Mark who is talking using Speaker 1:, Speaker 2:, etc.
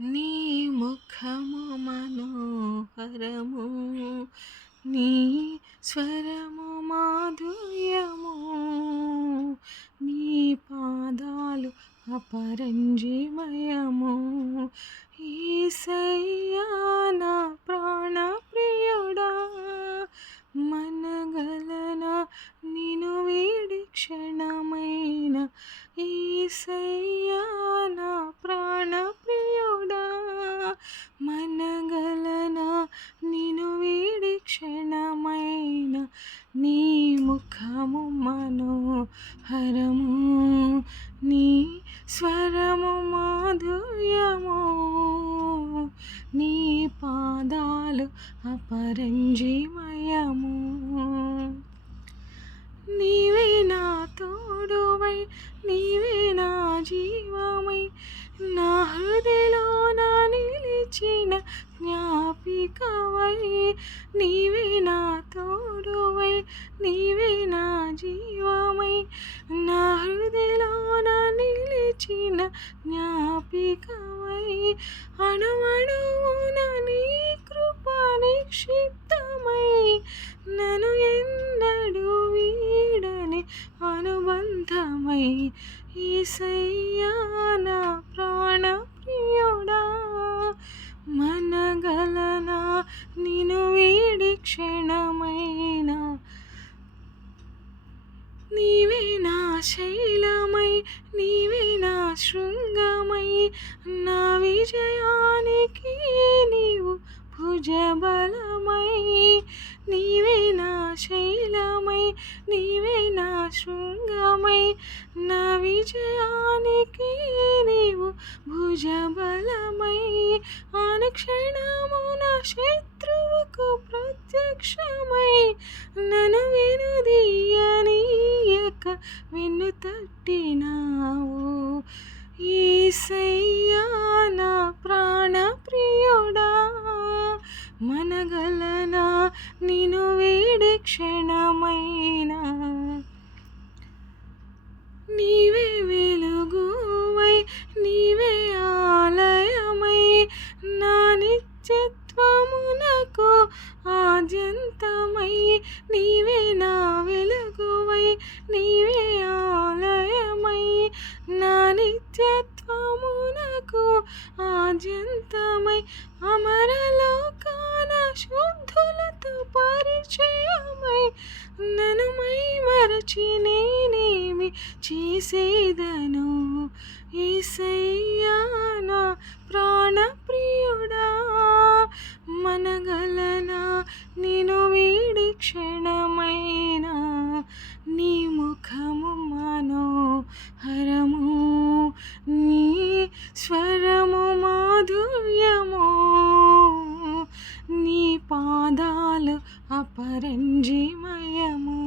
Speaker 1: నీ ముఖము మనోహరము నీ స్వరము మాధుర్యము నీ పాదాలు అపరంజిమయము. ఈసయ్యా నా ప్రాణ ప్రియుడా మనగలన నిను వీడి క్షణమైన ఈస మనగలన నిను వీడి క్షణమైన నీ ముఖము మనోహరము నీ స్వరము మాధుర్యము నీ పాదాలు అపరంజిమయము నీవే నా తోడువై నీవే నా జీవమై నా హృదయలో నిలిచిన జ్ఞాపికవై నీవే నా తోడువై నీవే నా జీవమై. నా హృదయలోన నిలిచిన జ్ఞాపికవై అణువణువున నీ కృప నిక్షిప్తమై నన్ను ఎన్నడూ వీడని అనుబంధమై ఈసయ్యా నా ప్రాణ శైలమై నీవే నా శృంగమై. నా విజయానికి నీవు భుజబలమై. నీవే నా శైలమై నీవే నా శృంగమై. నా విజయానికి నీవు భుజబలమై. ఆనక్షణము నా శత్రువుకు ప్రత్యక్షమై. నన్ను వెనుదీయనీయక వెన్ను తట్టినావు. ఈసయ్యా నా ప్రాణ ప్రియుడా మనగలనా నిను వీడి క్షణమైనా. నీవే వెలుగువై నీవే ఆలయమై నా నిత్యత్వమునకు ఆద్యంతమై నీ నిత్యత్వమునకు ఆద్యంతమై అమరలోకాన శుద్ధులతో పరిచయమై నన్ను మరచి నేనేమి చేసేదను? ఈసయ్యాన ప్రాణప్రియ స్వరము మాధుర్యమో నీ పాదాలు అపరంజిమయము.